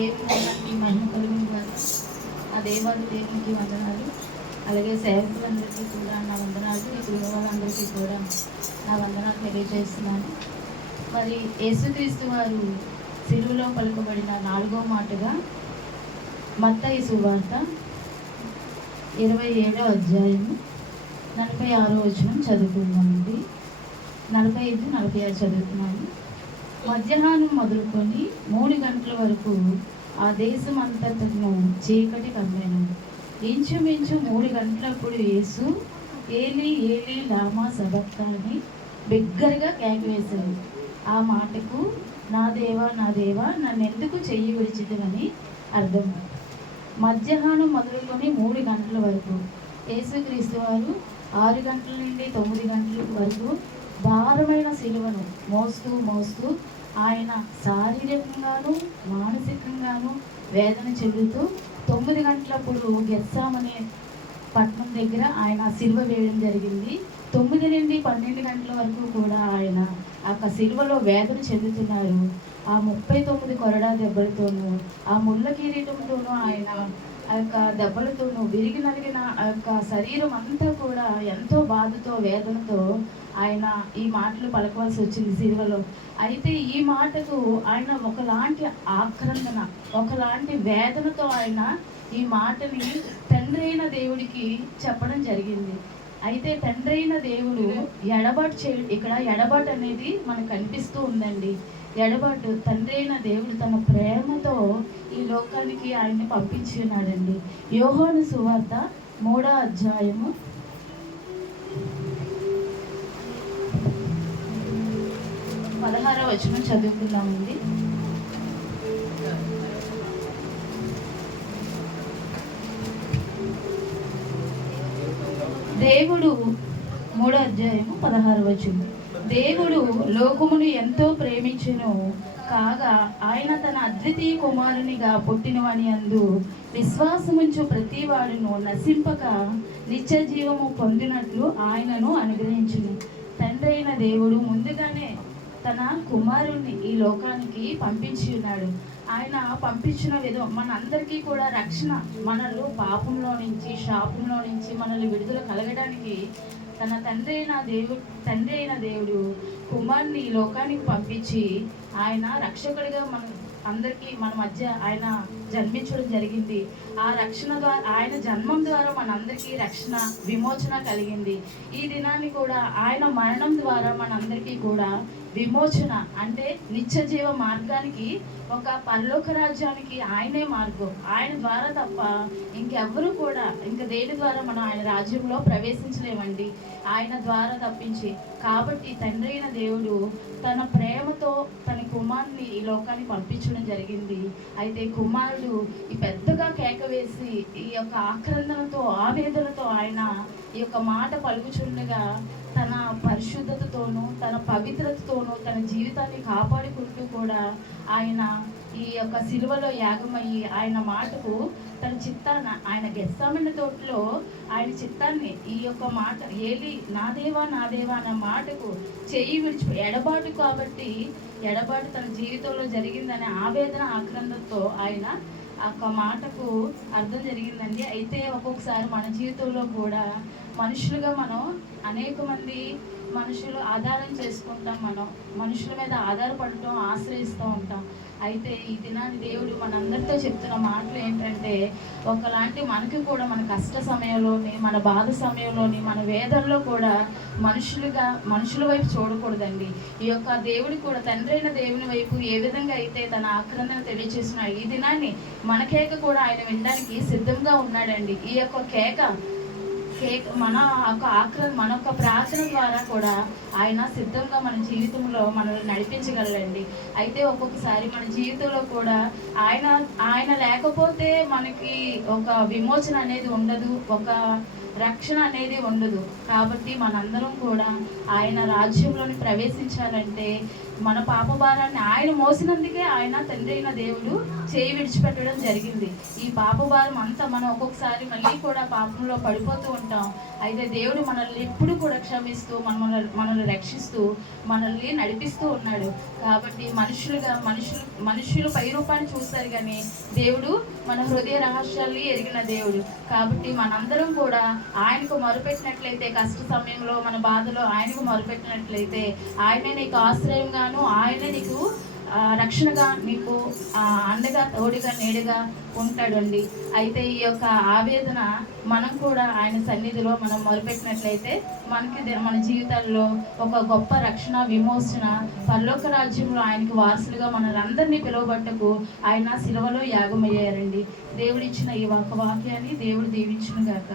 దేవుని నామానికి మహిమ కలుగును గాక. ఆ దేవాది దేవునికి వందనాలు. అలాగే సేవకులందరికీ కూడా నా వందనాలు. ఇక్కడ ఉన్న వాళ్ళందరికీ కూడా నా వందనాలు తెలియజేస్తున్నాను. మరి యేసుక్రీస్తు వారు సిలువలో పలుకబడిన 4వ మాటగా మత్తయి సువార్త 27వ అధ్యాయము 46వ వచనం చదువుకుందామండి. 45, 46 చదువుతున్నాను. మధ్యాహ్నం మొదలుకొని 3 గంటల వరకు ఆ దేశం అంతటను చీకటి కమ్మాను. ఇంచుమించు 3 గంటలప్పుడు యేసు ఏలీ ఏలీ లామా సబక్తాని బిగ్గరగా కేకవేశాడు. ఆ మాటకు నా దేవా నా దేవా నన్నెందుకు చెయ్యి విడిచితివని అర్థం. మధ్యాహ్నం మొదలుకొని 3 గంటల వరకు యేసుక్రీస్తు వారు 6 గంటల నుండి 9 గంటల వరకు భారమైన సిలువను మోస్తూ ఆయన శారీరకంగాను మానసికంగాను వేదన చెందుతూ 9 గంటలప్పుడు గెత్సామనే పట్టణం దగ్గర ఆయన సిలువ వేయడం జరిగింది. 9 నుండి 12 గంటల వరకు కూడా ఆయన ఆ సిలువలో వేదన చెందుతున్నారు. ఆ 39 కొరడా దెబ్బలతోనూ ఆ ముళ్ళ కిరీటంతోనూ ఆయన ఆ యొక్క దెబ్బలతోనూ విరిగి నలిగిన ఆ యొక్క శరీరం అంతా కూడా ఎంతో బాధతో వేదనతో ఆయన ఈ మాటలు పలకవలసి వచ్చింది సిలువలో. అయితే ఈ మాటకు ఆయన ఒకలాంటి ఆక్రందన, ఒకలాంటి వేదనతో ఆయన ఈ మాటని తండ్రి అయిన దేవుడికి చెప్పడం జరిగింది. అయితే తండ్రి అయిన దేవుడు ఇక్కడ ఎడబాటు అనేది మనకు కనిపిస్తూ ఉందండి. ఎడబాటు తండ్రి అయిన దేవుడు తన ప్రేమతో ఈ లోకానికి ఆయన్ని పంపించి ఉన్నాడండి. యోహాను సువార్త 3వ అధ్యాయము 16వ వచనం చదువుకుందామండి. దేవుడు 3వ అధ్యాయము 16వ వచనం. దేవుడు లోకమును ఎంతో ప్రేమించెను కాగా ఆయన తన అద్వితీయ కుమారునిగా పుట్టినవాని యందు విశ్వాసముంచు ప్రతి వాడును నశింపక నిత్య జీవము పొందినట్లు ఆయనను అనుగ్రహించును. తండ్రి అయిన దేవుడు ముందుగానే తన కుమారుణ్ణి ఈ లోకానికి పంపించి ఉన్నాడు. ఆయన పంపించిన విధం మనందరికీ కూడా రక్షణ, మనలో పాపంలో నుంచి శాపంలో నుంచి మనల్ని విడుదల కలగడానికి తన తండ్రి అయిన దేవుడు కుమారుని ఈ లోకానికి పంపించి ఆయన రక్షకుడిగా మన మధ్య ఆయన జన్మించడం జరిగింది. ఆ రక్షణ ద్వారా, ఆయన జన్మం ద్వారా మనందరికీ రక్షణ, విమోచన కలిగింది. ఈ దినాన్ని కూడా ఆయన మరణం ద్వారా మనందరికీ కూడా విమోచన, అంటే నిత్య జీవ మార్గానికి, ఒక పరలోక రాజ్యానికి ఆయనే మార్గం. ఆయన ద్వారా తప్ప ఇంకెవ్వరూ కూడా దేని ద్వారా మనం ఆయన రాజ్యంలో ప్రవేశించలేమండి, ఆయన ద్వారా తప్పించి. కాబట్టి తండ్రి అయిన దేవుడు తన ప్రేమతో తన కుమారుని ఈ లోకాన్ని పంపించడం జరిగింది. అయితే కుమారుడు ఈ పెద్దగా కేక వేసి ఈ యొక్క ఆక్రందనతో, ఆవేదనతో ఆయన ఈ యొక్క మాట పలుకుచుండగా తన పరిశుద్ధతతోనూ తన పవిత్రతతోనూ తన జీవితాన్ని కాపాడుకుంటూ కూడా ఆయన ఈ యొక్క సిలువలో యాగమయ్యి ఆయన మాటకు తన చిత్తాన, ఆయన గెత్సేమనే తోటలో ఆయన చిత్తాన్ని ఈ యొక్క మాట ఏలి నా దేవా అన్న మాటకు చెయ్యి ఎడబాటు కాబట్టి ఎడబాటు తన జీవితంలో జరిగిందనే ఆవేదన ఆక్రందంతో ఆయన ఆ మాటకు అర్థం జరిగిందండి. అయితే ఒక్కొక్కసారి మన జీవితంలో కూడా మనుషులుగా మనం అనేక మంది మనుషులు ఆధారం చేసుకుంటాం, మనం మనుషుల మీద ఆధారపడటం, ఆశ్రయిస్తూ ఉంటాం. అయితే ఈ దినాన్ని దేవుడు మనందరితో చెప్తున్న మాటలు ఏంటంటే, ఒకలాంటి మనకి కూడా మన కష్ట సమయంలోని, మన బాధ సమయంలోని, మన వేదనలో కూడా మనుషుల వైపు చూడకూడదండి. ఈ యొక్క దేవుడు కూడా తండ్రి అయిన దేవుని వైపు ఏ విధంగా అయితే తన ఆక్రందన తెలియజేస్తున్నాడు, ఈ దినాన్ని మన కేక కూడా ఆయన వినడానికి సిద్ధంగా ఉన్నాడండి. ఈ యొక్క కేక మన యొక్క ప్రార్థన ద్వారా కూడా ఆయన సిద్ధంగా మన జీవితంలో మనల్ని నడిపించగలరండి. అయితే ఒక్కొక్కసారి మన జీవితంలో కూడా ఆయన లేకపోతే మనకి ఒక విమోచన అనేది ఉండదు, ఒక రక్షణ అనేది ఉండదు. కాబట్టి మనందరం కూడా ఆయన రాజ్యంలోని ప్రవేశించాలంటే మన పాప భారాన్ని ఆయన మోసినందుకే ఆయన తండ్రి అయిన దేవుడు చేయి విడిచిపెట్టడం జరిగింది. ఈ పాప భారం అంతా మనం ఒక్కొక్కసారి మళ్ళీ కూడా పాపంలో పడిపోతూ ఉంటాం. అయితే దేవుడు మనల్ని ఎప్పుడు కూడా క్షమిస్తూ మనల్ని రక్షిస్తూ మనల్ని నడిపిస్తూ ఉన్నాడు. కాబట్టి మనుషులు పై రూపాన్ని చూస్తారు కానీ దేవుడు మన హృదయ రహస్యాల్ని ఎరిగిన దేవుడు. కాబట్టి మనందరం కూడా ఆయనకు మొరుపెట్టినట్లయితే, కష్ట సమయంలో మన బాధలో ఆయనకు మొరుపెట్టినట్లయితే ఆయనే నీకు ఆశ్రయంగాను, ఆయనే నీకు రక్షణగా, నీకు అండగా, తోడుగా, నీడగా ఉంటాడండి. అయితే ఈ యొక్క ఆవేదన మనం కూడా ఆయన సన్నిధిలో మనం మొరుపెట్టినట్లయితే మన జీవితాల్లో ఒక గొప్ప రక్షణ, విమోచన, పరలోక రాజ్యంలో ఆయనకి వారసులుగా మనల్ని పిలువబట్టకు ఆయన శిలువలో యాగమయ్యారండి. దేవుడిచ్చిన ఈ వాక్యాన్ని దేవుడు దీవించును గాక.